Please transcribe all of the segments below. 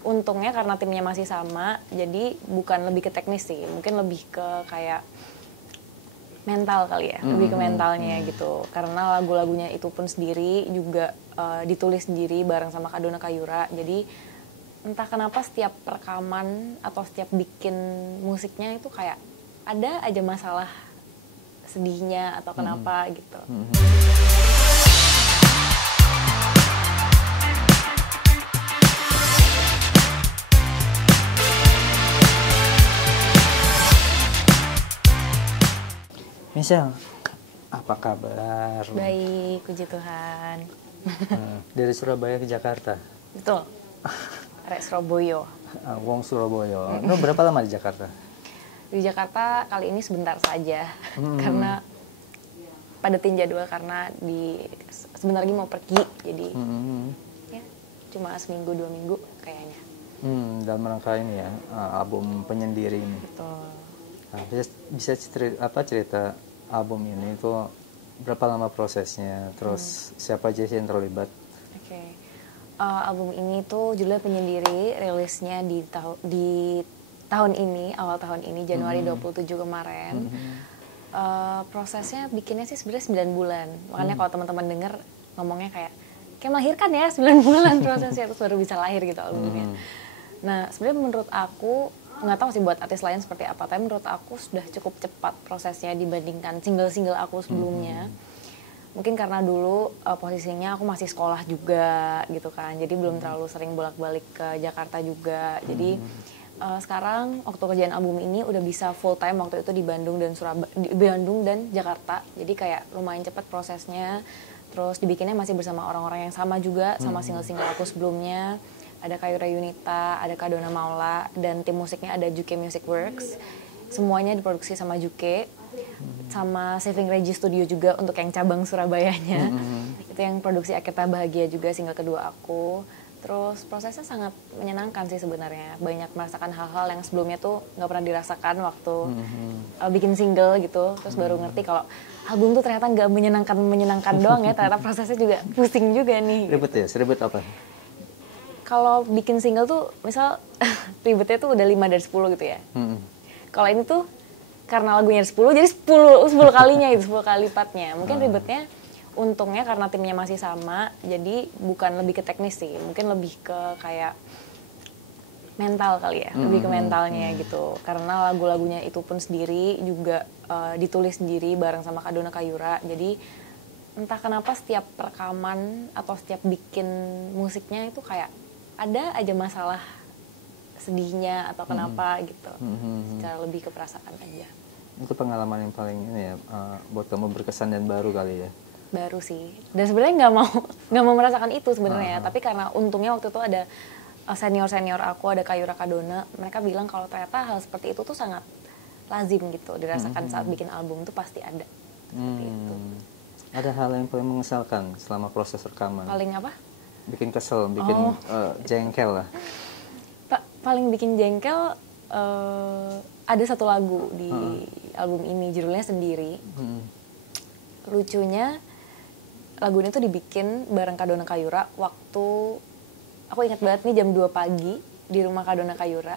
untungnya karena timnya masih sama, jadi bukan lebih ke teknis sih, mungkin lebih ke kayak mental kali ya, lebih ke mentalnya gitu. Karena lagu-lagunya itu pun sendiri juga ditulis sendiri bareng sama Kak Dona Kayura. Jadi entah kenapa setiap rekaman atau setiap bikin musiknya itu kayak ada aja masalah sedihnya atau kenapa gitu. Michelle, apa kabar? Baik, puji Tuhan. Dari Surabaya ke Jakarta? Betul, Rek Surabaya. Wong Surabaya. Lu berapa lama di Jakarta? Di Jakarta kali ini sebentar saja, karena padatin jadwal karena sebentar lagi mau pergi, jadi ya cuma seminggu 2 minggu kayaknya. Dalam rangka ini ya, album penyendiri ini. Betul. Nah, bisa cerita album ini itu berapa lama prosesnya, terus siapa aja sih yang terlibat? Oke. Album ini tuh judulnya Penyendiri, rilisnya di tahun ini, awal tahun ini, Januari 27 kemarin. Prosesnya bikinnya sih sebenarnya 9 bulan. Makanya kalau teman-teman denger ngomongnya kayak melahirkan ya 9 bulan prosesnya, terus baru bisa lahir gitu albumnya. Nah, sebenarnya menurut aku, nggak tahu sih buat artis lain seperti apa, tapi menurut aku sudah cukup cepat prosesnya dibandingkan single-single aku sebelumnya. Mungkin karena dulu posisinya aku masih sekolah juga gitu kan, jadi belum terlalu sering bolak-balik ke Jakarta juga. Jadi sekarang waktu kerjaan album ini udah bisa full time waktu itu di Bandung dan di Bandung dan Jakarta. Jadi kayak lumayan cepat prosesnya. Terus dibikinnya masih bersama orang-orang yang sama juga, sama single-single aku sebelumnya. Ada Kayura Yunita, ada Kak Dona Maula, dan tim musiknya ada Juke Music Works. Semuanya diproduksi sama Juke, sama Saving Reggie Studio juga untuk yang cabang Surabayanya. Itu yang produksi Akita Bahagia juga, single kedua aku. Terus prosesnya sangat menyenangkan sih sebenarnya. Banyak merasakan hal-hal yang sebelumnya tuh nggak pernah dirasakan waktu bikin single gitu. Terus baru ngerti kalau album tuh ternyata nggak menyenangkan doang ya. Ternyata prosesnya juga pusing juga nih. Ribet ya? Seribet apa? Kalau bikin single tuh misal ribetnya tuh udah 5 dari 10 gitu ya. Kalau ini tuh karena lagunya 10 jadi 10 kalinya itu, 10 kali lipatnya. Mungkin ribetnya untungnya karena timnya masih sama, jadi bukan lebih ke teknis sih, mungkin lebih ke kayak mental kali ya, lebih ke mentalnya gitu. Karena lagu-lagunya itu pun sendiri juga ditulis sendiri bareng sama Kak Dona Kayura. Jadi entah kenapa setiap rekaman atau setiap bikin musiknya itu kayak ada aja masalah sedihnya atau kenapa gitu. Secara lebih ke perasaan aja. Itu pengalaman yang paling ini ya, buat kamu berkesan dan baru kali ya? Baru sih. Dan sebenarnya nggak mau merasakan itu sebenarnya. Tapi karena untungnya waktu itu ada senior aku, ada Kayura Kak Dona, mereka bilang kalau ternyata hal seperti itu tuh sangat lazim gitu dirasakan saat bikin album tuh pasti ada. Seperti itu. Ada hal yang paling mengesalkan selama proses rekaman? Paling apa? Bikin kesel, bikin jengkel lah. Paling bikin jengkel ada satu lagu di album ini, judulnya Sendiri. Lucunya lagu ini tuh dibikin bareng Kak Dona Kayura waktu, aku ingat banget nih jam 2 pagi di rumah Kak Dona Kayura.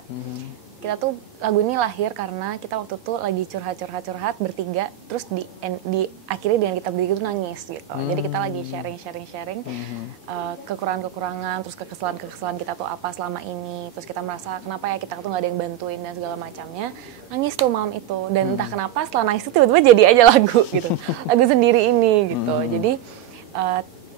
Kita tuh lagu ini lahir karena kita waktu itu lagi curhat bertiga, terus akhirnya dengan kita bertiga tuh nangis gitu. Jadi kita lagi sharing kekurangan-kekurangan, terus kekesalan kita tuh apa selama ini, terus kita merasa kenapa ya kita tuh nggak ada yang bantuin dan segala macamnya. Nangis tuh malam itu, dan entah kenapa setelah nangis itu tiba-tiba jadi aja lagu gitu, lagu Sendiri ini gitu. Jadi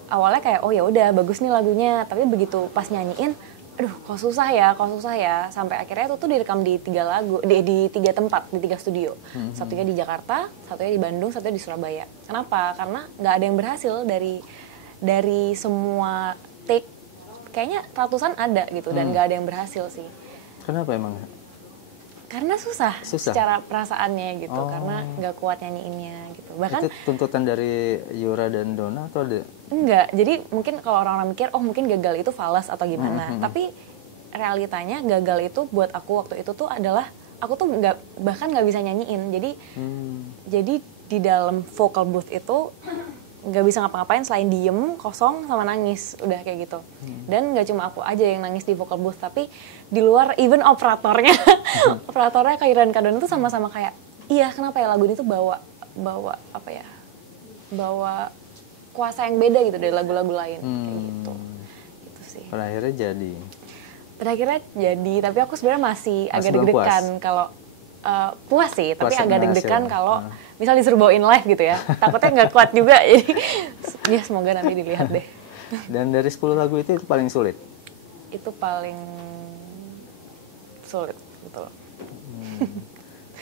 awalnya kayak oh ya udah bagus nih lagunya, tapi begitu pas nyanyiin, aduh kok susah ya, sampai akhirnya itu tuh direkam di 3 lagu, di 3 tempat, di 3 studio. Satunya di Jakarta, satunya di Bandung, satunya di Surabaya. Kenapa? Karena nggak ada yang berhasil dari semua take, kayaknya ratusan ada gitu, dan nggak ada yang berhasil sih. Kenapa emang? Karena susah. Secara perasaannya gitu, karena nggak kuat nyanyiinnya gitu. Bahkan itu tuntutan dari Yura dan Dona atau ada? Enggak, jadi mungkin kalau orang-orang mikir, oh mungkin gagal itu falas atau gimana. Tapi realitanya gagal itu buat aku waktu itu tuh adalah, aku tuh bahkan nggak bisa nyanyiin. Jadi di dalam vocal booth itu nggak bisa ngapa-ngapain selain diem, kosong, sama nangis, udah kayak gitu. Dan nggak cuma aku aja yang nangis di vocal booth, tapi di luar even operatornya, operatornya Kayura dan Kadona tuh sama-sama kayak, iya kenapa ya lagu ini tuh bawa apa ya, bawa kuasa yang beda gitu dari lagu-lagu lain, kayak gitu. Gitu sih. Pada akhirnya jadi, tapi aku sebenarnya masih agak belum deg-degan kalau puas sih, tapi Puas agak dengan deg-degan hasil. kalau misal disuruh bawain live gitu ya, takutnya nggak kuat juga, jadi ya semoga nanti dilihat deh. Dan dari 10 lagu itu paling sulit? Itu paling sulit, betul.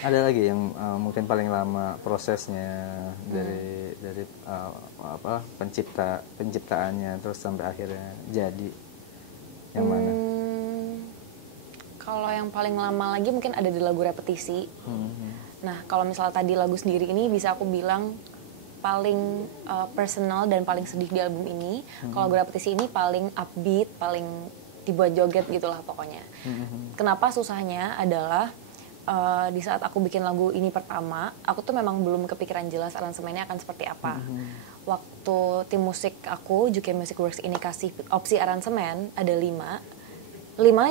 Ada lagi yang mungkin paling lama prosesnya dari penciptaannya terus sampai akhirnya jadi, yang mana? Kalau yang paling lama lagi mungkin ada di lagu Repetisi. Nah, kalau misalnya tadi lagu Sendiri ini bisa aku bilang paling personal dan paling sedih di album ini. Kalau lagu Repetisi ini paling upbeat, paling dibuat joget gitulah pokoknya. Kenapa susahnya adalah di saat aku bikin lagu ini pertama, aku tuh memang belum kepikiran jelas aransemennya akan seperti apa. Waktu tim musik aku, Juke Music Works ini kasih opsi aransemen, ada 5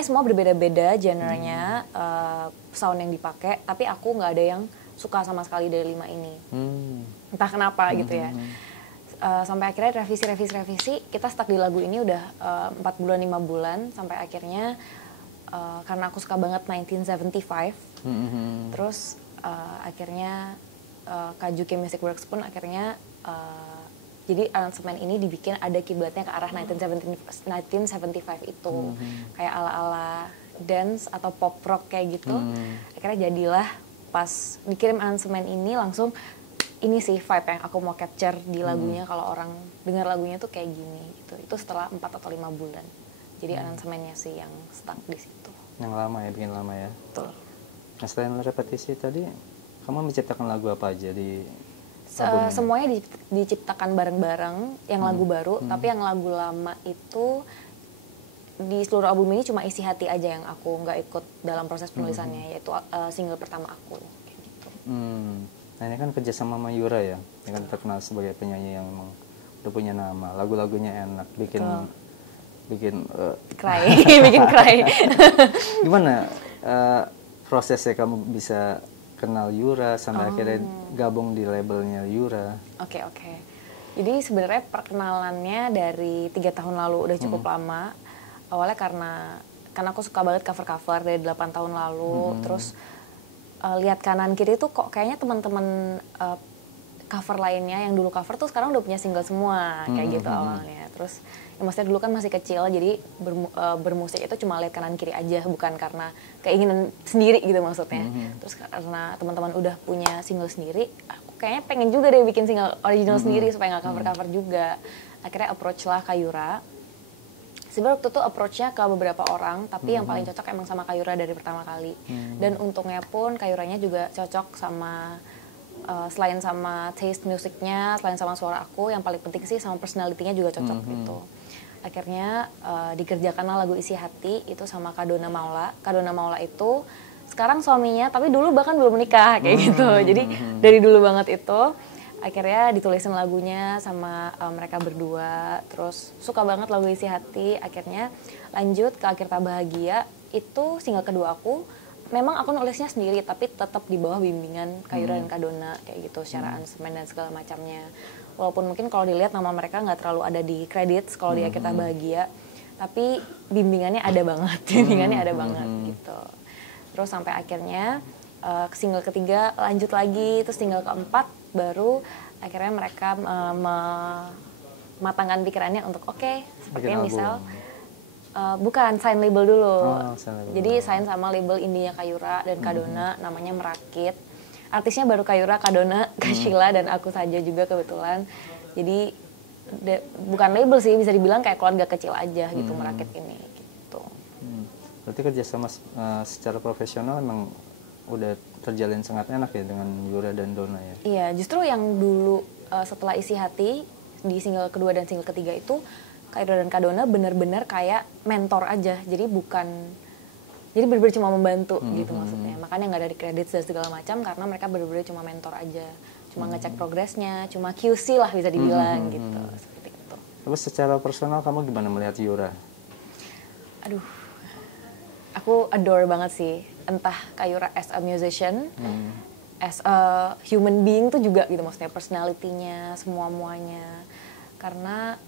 semua berbeda-beda genrenya, sound yang dipakai, tapi aku nggak ada yang suka sama sekali dari 5 ini. Entah kenapa gitu ya. Sampai akhirnya revisi, kita stuck di lagu ini udah 4 bulan, 5 bulan, sampai akhirnya karena aku suka banget 1975, terus akhirnya Kajuke Music Works pun akhirnya jadi aransemen ini dibikin ada kiblatnya ke arah 1975 itu, kayak ala-ala dance atau pop rock kayak gitu. Akhirnya jadilah pas dikirim aransemen ini langsung ini sih vibe yang aku mau capture di lagunya, kalau orang dengar lagunya tuh kayak gini gitu. Itu setelah 4 atau 5 bulan. Jadi aransemennya sih yang stuck di situ. Yang lama ya, bikin lama ya. Betul. Nah, selain Repetisi tadi, kamu menciptakan lagu apa aja di semuanya diciptakan bareng-bareng, yang lagu baru, tapi yang lagu lama itu di seluruh album ini cuma Isi Hati aja yang aku nggak ikut dalam proses penulisannya, yaitu single pertama aku kayak gitu. Nah ini kan kerjasama sama Yura ya, yang kan terkenal sebagai penyanyi yang memang udah punya nama, lagu-lagunya enak, bikin cry, bikin cry. Gimana prosesnya kamu bisa kenal Yura sampai akhirnya gabung di labelnya Yura? Oke. Jadi sebenarnya perkenalannya dari 3 tahun lalu, udah cukup lama. Awalnya karena aku suka banget cover-cover dari 8 tahun lalu. Terus lihat kanan kiri tuh kok kayaknya teman-teman cover lainnya yang dulu cover tuh sekarang udah punya single semua, kayak gitu awalnya. Terus ya maksudnya dulu kan masih kecil, jadi bermusik itu cuma lihat kanan kiri aja, bukan karena keinginan sendiri gitu maksudnya. Terus karena teman-teman udah punya single sendiri, aku kayaknya pengen juga deh bikin single original sendiri supaya nggak cover-cover juga. Akhirnya approach lah Kayura. Sebenarnya waktu itu approach-nya ke beberapa orang, tapi yang paling cocok emang sama Kayura dari pertama kali. Dan untungnya pun Kayuranya juga cocok sama selain sama taste musiknya, selain sama suara aku, yang paling penting sih sama personality-nya juga cocok gitu. Akhirnya dikerjakanlah lagu Isi Hati itu sama Kadona Maula. Kadona Maula itu sekarang suaminya, tapi dulu bahkan belum menikah kayak gitu. Jadi dari dulu banget itu akhirnya ditulisin lagunya sama mereka berdua. Terus suka banget lagu Isi Hati. Akhirnya lanjut ke Akhir Tak Bahagia, itu single kedua aku. Memang aku nulisnya sendiri, tapi tetap di bawah bimbingan Kayura dan Kadona kayak gitu, secara aransemen dan segala macamnya. Walaupun mungkin kalau dilihat nama mereka nggak terlalu ada di credits kalau di Akhir Tak Bahagia, tapi bimbingannya ada banget, gitu. Terus sampai akhirnya single ketiga lanjut lagi, terus single keempat baru akhirnya mereka mematangkan pikirannya untuk sepertinya misal bukan sign label dulu. Jadi sign sama label Indinya Kayura dan Kadona, namanya Merakit. Artisnya baru Kayura, Kadona, Kashila dan aku saja juga kebetulan. Jadi bukan label sih, bisa dibilang kayak keluarga kecil aja gitu Merakit ini gitu. Berarti kerjasama secara profesional emang udah terjalin sangat enak ya dengan Yura dan Dona ya? Iya, justru yang dulu setelah Isi Hati di single kedua dan single ketiga itu Kayura dan Kadona benar-benar kayak mentor aja, jadi benar-benar cuma membantu gitu maksudnya. Makanya nggak ada di kredit dan segala macam karena mereka benar-benar cuma mentor aja. cuma ngecek progresnya, cuma QC lah bisa dibilang gitu, seperti itu. Terus secara personal kamu gimana melihat Yura? Aduh, aku adore banget sih, entah Kak Yura as a musician, as a human being tuh juga gitu, maksudnya personality-nya, semua-muanya. Karena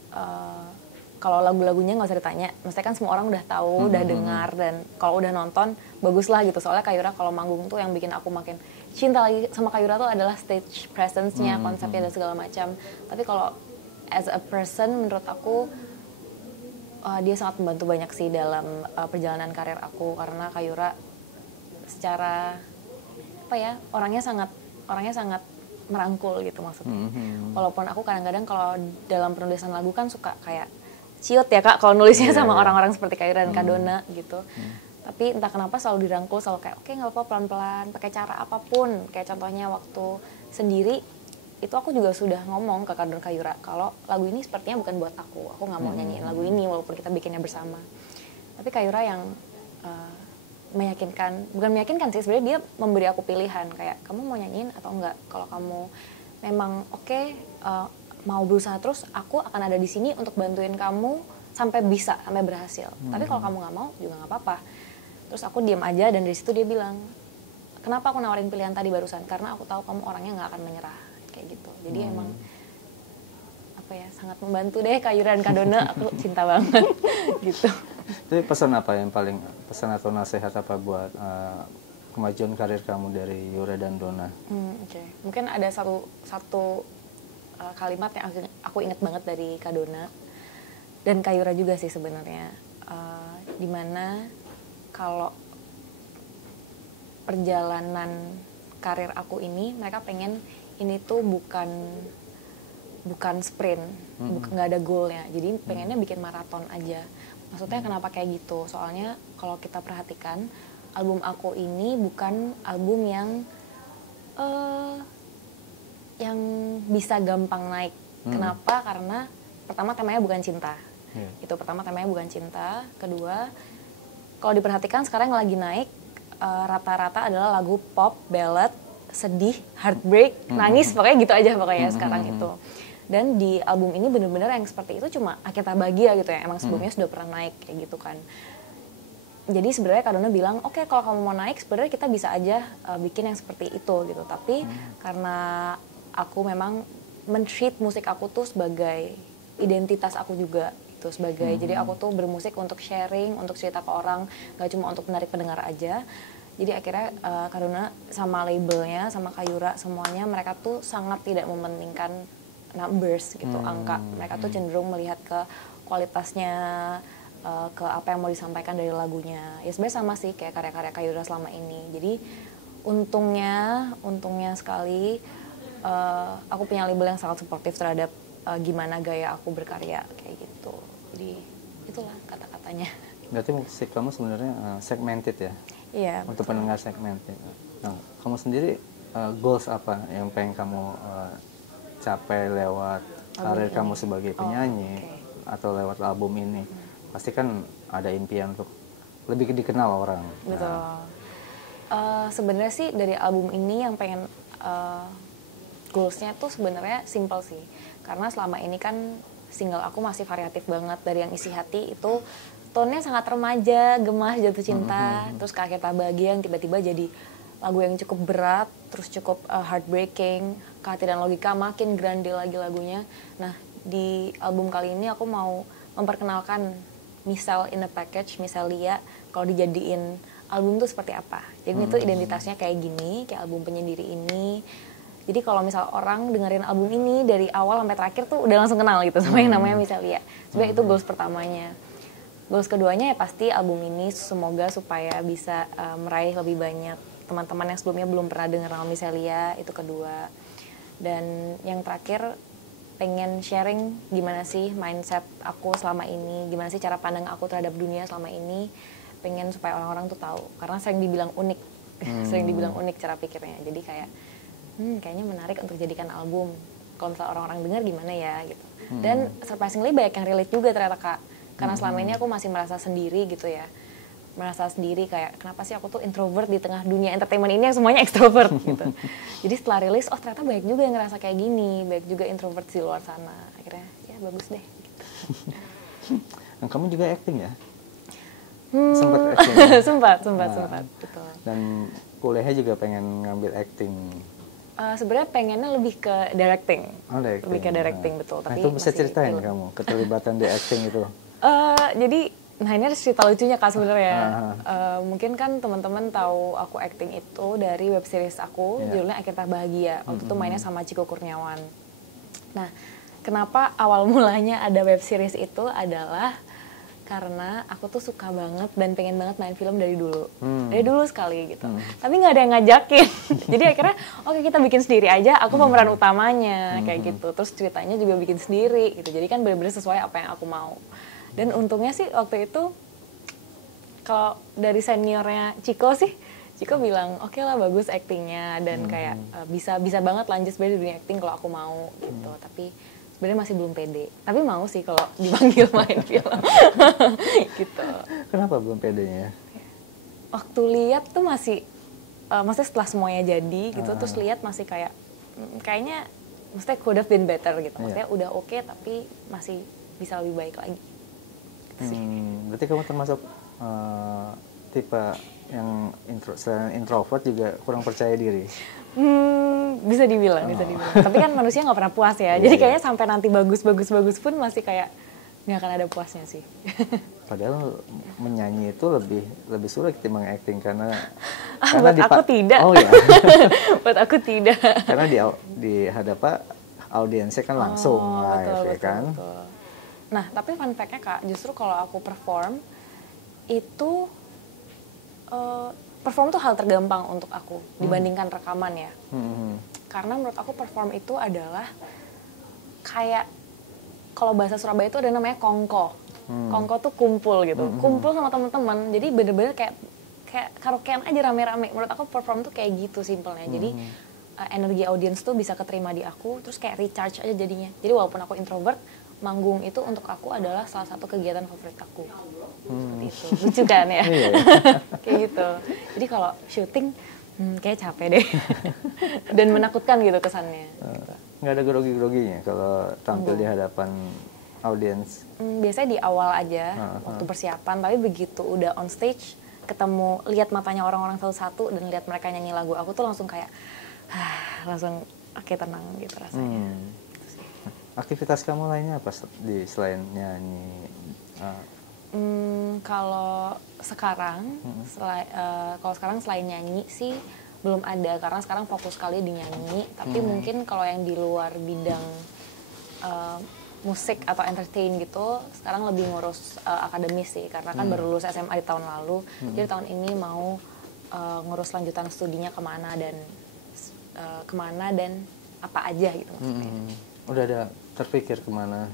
kalau lagu-lagunya nggak usah ditanya, maksudnya kan semua orang udah tahu, udah dengar, dan kalau udah nonton bagus lah gitu. Soalnya Kak Yura kalau manggung tuh yang bikin aku makin cinta lagi sama Kak Yura tuh adalah stage presence-nya, konsepnya dan segala macam. Tapi kalau as a person menurut aku dia sangat membantu banyak sih dalam perjalanan karir aku, karena Kak Yura secara apa ya, orangnya sangat merangkul gitu maksudnya. Walaupun aku kadang-kadang kalau dalam penulisan lagu kan suka kayak ciut ya Kak kalau nulisnya sama orang-orang seperti Kak Yura dan Kak Donna gitu. Tapi entah kenapa selalu dirangkul, selalu kayak oke, nggak apa-apa, pelan-pelan, pakai cara apapun. Kayak contohnya waktu sendiri itu aku juga sudah ngomong ke Kak Donna, Kak Yura kalau lagu ini sepertinya bukan buat aku nggak mau nyanyiin lagu ini walaupun kita bikinnya bersama. Tapi Kak Yura yang bukan meyakinkan sih, sebenarnya dia memberi aku pilihan kayak kamu mau nyanyiin atau enggak. Kalau kamu memang mau berusaha terus, aku akan ada di sini untuk bantuin kamu sampai bisa, sampai berhasil. Tapi kalau kamu nggak mau juga nggak apa-apa. Terus aku diam aja, dan dari situ dia bilang, kenapa aku nawarin pilihan tadi barusan? Karena aku tahu kamu orangnya nggak akan menyerah kayak gitu. Jadi emang apa ya, sangat membantu deh Kak Yura dan Kak Donna, aku cinta banget gitu. Jadi pesan apa yang paling, pesan atau nasihat apa buat kemajuan karir kamu dari Yura dan Donna? Oke. Mungkin ada satu kalimat yang aku ingat banget dari Kak Donna dan Kak Yura juga sih sebenarnya, dimana kalau perjalanan karir aku ini, mereka pengen ini tuh bukan sprint, nggak ada goalnya, jadi pengennya bikin maraton aja. Maksudnya kenapa kayak gitu? Soalnya kalau kita perhatikan, album aku ini bukan album yang bisa gampang naik. Kenapa? Karena pertama temanya bukan cinta. Itu pertama, temanya bukan cinta. Kedua, kalau diperhatikan sekarang yang lagi naik rata-rata adalah lagu pop, ballad, sedih, heartbreak, nangis, pokoknya gitu aja pokoknya sekarang itu. Dan di album ini bener-bener yang seperti itu cuma Akhirnya Bahagia gitu ya. Emang sebelumnya sudah pernah naik kayak gitu kan. Jadi sebenarnya Kak Donna bilang, oke, kalau kamu mau naik sebenarnya kita bisa aja bikin yang seperti itu gitu. Tapi karena aku memang men-treat musik aku tuh sebagai identitas aku juga gitu, sebagai jadi aku tuh bermusik untuk sharing, untuk cerita ke orang, gak cuma untuk menarik pendengar aja. Jadi akhirnya Kak Donna sama labelnya, sama Kak Yura, semuanya mereka tuh sangat tidak mementingkan numbers gitu, angka. Mereka tuh cenderung melihat ke kualitasnya, ke apa yang mau disampaikan dari lagunya. Ya sebenarnya sama sih kayak karya-karya Kak Yura selama ini. Jadi untungnya sekali aku punya label yang sangat suportif terhadap gimana gaya aku berkarya kayak gitu. Jadi itulah kata-katanya. Berarti musik kamu sebenarnya segmented ya? Iya. Untuk pendengar segmented. Nah, kamu sendiri goals apa yang pengen kamu capai lewat karir kamu sebagai penyanyi atau lewat album ini? Pasti kan ada impian untuk lebih dikenal orang. Betul. Sebenarnya sih dari album ini yang pengen goalsnya tuh sebenarnya simple sih, karena selama ini kan single aku masih variatif banget. Dari yang Isi Hati itu tone-nya sangat remaja, gemas, jatuh cinta, terus ke Akhirnya Bahagia yang tiba-tiba jadi lagu yang cukup berat, terus cukup heartbreaking. Ke Hati dan Logika makin grande lagi lagunya. Nah di album kali ini aku mau memperkenalkan Michelle in a Package, Michelle Lia, kalau dijadiin album tuh seperti apa. Jadi itu identitasnya kayak gini, kayak album penyendiri ini. Jadi kalau misal orang dengerin album ini dari awal sampai terakhir tuh udah langsung kenal gitu sama yang namanya Michelle Lia. Sebenarnya itu goals pertamanya. Goals keduanya ya pasti album ini semoga supaya bisa meraih lebih banyak teman-teman yang sebelumnya belum pernah denger nama Michelle Lia, itu kedua. Dan yang terakhir pengen sharing gimana sih mindset aku selama ini, gimana sih cara pandang aku terhadap dunia selama ini. Pengen supaya orang-orang tuh tahu, karena sering dibilang unik, sering dibilang unik cara pikirnya. Jadi kayak kayaknya menarik untuk jadikan album. Kalau misalnya orang-orang dengar gimana ya gitu. Dan surprisingly banyak yang relate juga ternyata Kak. Karena selama ini aku masih merasa sendiri gitu ya. merasa sendiri kayak kenapa sih aku tuh introvert di tengah dunia entertainment ini yang semuanya extrovert gitu. Jadi setelah rilis, oh ternyata banyak juga yang ngerasa kayak gini, banyak juga introvert di luar sana. Akhirnya ya bagus deh. Gitu. Nah, kamu juga acting ya? Sempat acting ya? sempat. Gitu. Dan kuliahnya juga pengen ngambil acting. Sebenarnya pengennya lebih ke directing. Oh, directing. Lebih ke directing, betul. Nah, Tapi itu bisa ceritain film. kamu keterlibatan di acting itu. Jadi, nah ini ada cerita lucunya Kak sebenarnya. Mungkin kan teman-teman tahu aku acting itu dari web series aku, judulnya Akhir Tak Bahagia. Waktu itu mainnya sama Chico Kurniawan. Nah, kenapa awal mulanya ada web series itu adalah karena aku tuh suka banget dan pengen banget main film dari dulu. Dari dulu sekali gitu. Tapi nggak ada yang ngajakin. Jadi akhirnya, oke kita bikin sendiri aja, aku pemeran utamanya, kayak gitu. Terus ceritanya juga bikin sendiri gitu. Jadi kan benar-benar sesuai apa yang aku mau. Dan untungnya sih waktu itu, kalau dari seniornya Chico sih, Chico bilang, oke lah bagus actingnya. Dan kayak bisa banget lanjut sebenarnya di dunia acting kalau aku mau gitu. Tapi sebenarnya masih belum pede, tapi mau sih kalau dipanggil main film. Gitu. Kenapa belum pedenya? Waktu lihat tuh masih, maksudnya setelah semuanya jadi gitu, terus lihat masih kayak, kayaknya, maksudnya could have been better gitu. Maksudnya udah oke, tapi masih bisa lebih baik lagi. Gitu sih. Berarti kamu termasuk tipe yang selain introvert juga kurang percaya diri? Bisa dibilang. Tapi kan manusia nggak pernah puas ya. Jadi kayaknya sampai nanti bagus pun masih kayak nggak akan ada puasnya sih. Padahal menyanyi itu lebih sulit ketimbang acting karena buat aku tidak. Oh ya. Buat aku tidak. Karena di hadapan audiensnya kan langsung live, kan. Betul. Nah, tapi fun fact-nya Kak, justru kalau aku perform itu perform tuh hal tergampang untuk aku dibandingkan rekaman ya. Karena menurut aku perform itu adalah kayak kalau bahasa Surabaya itu ada namanya kongko. Kongko tuh kumpul gitu. Kumpul sama teman-teman. Jadi bener-bener kayak karaokean aja rame-rame. Menurut aku perform tuh kayak gitu simpelnya. Jadi energi audiens tuh bisa keterima di aku, terus kayak recharge aja jadinya. Jadi walaupun aku introvert, manggung itu untuk aku adalah salah satu kegiatan favorit aku. Seperti itu. Lucu kan ya? Kayak gitu. Jadi kalau syuting kayak capek deh. Dan menakutkan gitu kesannya. Nggak ada grogi-groginya kalau tampil di hadapan audiens? Biasanya di awal aja, waktu persiapan. Tapi begitu udah on stage, ketemu, lihat matanya orang-orang satu-satu dan lihat mereka nyanyi lagu aku tuh langsung kayak, langsung oke, tenang gitu rasanya. Aktivitas kamu lainnya apa selain nyanyi? Kalau sekarang, selain nyanyi sih belum ada karena sekarang fokus sekali di nyanyi. Tapi mungkin kalau yang di luar bidang musik atau entertain gitu, sekarang lebih ngurus akademis sih karena kan baru lulus SMA di tahun lalu. Jadi tahun ini mau ngurus lanjutan studinya kemana dan apa aja gitu maksudnya. Udah ada terpikir kemana?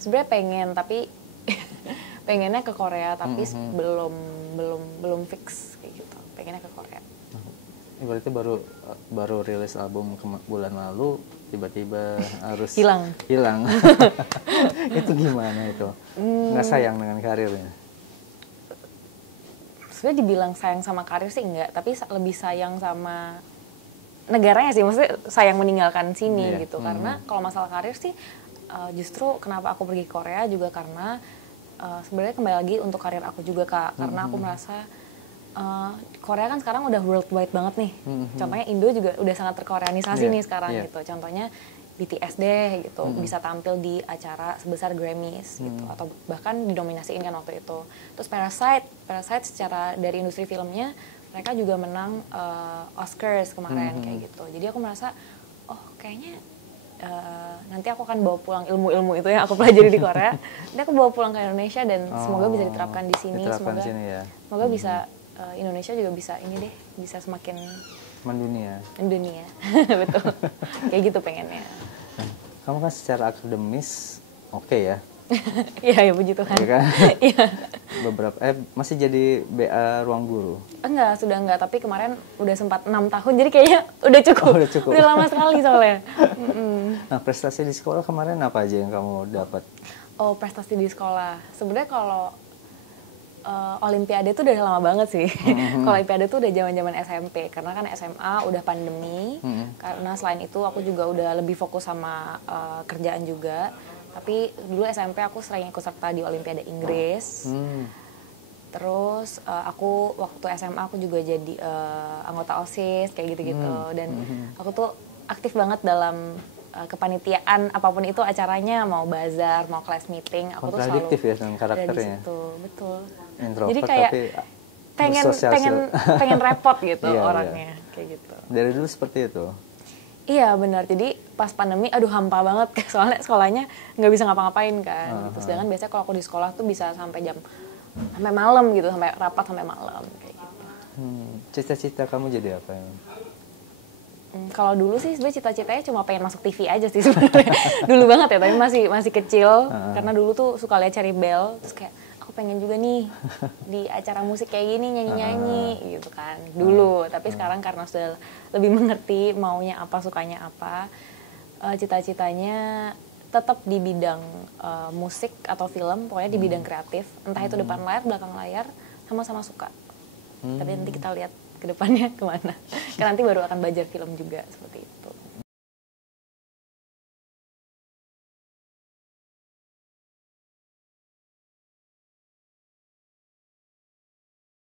Sebenarnya pengen, tapi pengennya ke Korea, tapi belum fix kayak gitu. Pengennya ke Korea. Berarti baru rilis album bulan lalu, tiba-tiba harus hilang. Itu gimana itu? Nggak sayang dengan karirnya? Sebenarnya dibilang sayang sama karir sih enggak, tapi lebih sayang sama negaranya sih, maksudnya sayang meninggalkan sini gitu. Karena kalau masalah karir sih justru kenapa aku pergi ke Korea juga karena sebenarnya kembali lagi untuk karir aku juga Kak, karena aku merasa Korea kan sekarang udah worldwide banget nih. Contohnya Indo juga udah sangat terkoreanisasi nih sekarang gitu. Contohnya BTS deh gitu, bisa tampil di acara sebesar Grammys gitu, atau bahkan dinominasiin kan waktu itu. Terus Parasite secara dari industri filmnya mereka juga menang Oscars kemarin kayak gitu. Jadi aku merasa, oh kayaknya nanti aku akan bawa pulang ilmu-ilmu itu yang aku pelajari di Korea. Nanti aku bawa pulang ke Indonesia dan semoga bisa diterapkan di sini. Semoga bisa Indonesia juga bisa ini deh, bisa semakin mendunia. Betul. Kayak gitu pengennya. Kamu kan secara akademis oke ya? Iya, puji Tuhan. Iya kan? Iya. Masih jadi BA ruang guru? Sudah enggak, tapi kemarin udah sempat 6 tahun, jadi kayaknya udah cukup. Udah lama sekali soalnya. Nah, prestasi di sekolah kemarin apa aja yang kamu dapat? Oh, prestasi di sekolah. Sebenarnya kalau Olimpiade tuh udah lama banget sih. Kalau Olimpiade tuh udah zaman-zaman SMP, karena kan SMA udah pandemi. Karena selain itu aku juga udah lebih fokus sama kerjaan juga. Tapi dulu SMP aku sering ikut serta di Olimpiade Inggris. Terus aku waktu SMA aku juga jadi anggota OSIS kayak gitu-gitu. Dan aku tuh aktif banget dalam kepanitiaan apapun itu acaranya, mau bazar, mau class meeting, aku tuh selalu kontradiktif ya dengan karakternya. Betul. Introvert, jadi kayak tapi pengen repot gitu Iya, orangnya kayak gitu. Dari dulu seperti itu. Iya benar. Jadi pas pandemi aduh hampa banget soalnya sekolahnya nggak bisa ngapa-ngapain kan. Gitu. Sedangkan biasanya kalau aku di sekolah tuh bisa sampai malam gitu, sampai rapat sampai malam kayak gitu. Cita-cita kamu jadi apa ya? Kalau dulu sih sebenarnya cita-citanya cuma pengen masuk TV aja sih sebenarnya. Dulu banget ya, tapi masih kecil. Karena dulu tuh suka lihat Cherry Bell, terus kayak aku pengen juga nih di acara musik kayak gini nyanyi-nyanyi gitu kan. Dulu, tapi sekarang karena sudah lebih mengerti maunya apa, sukanya apa, cita-citanya tetap di bidang musik atau film, pokoknya di bidang kreatif. Entah itu depan layar, belakang layar, sama-sama suka. Tapi nanti kita lihat ke depannya kemana. Karena nanti baru akan belajar film juga seperti itu.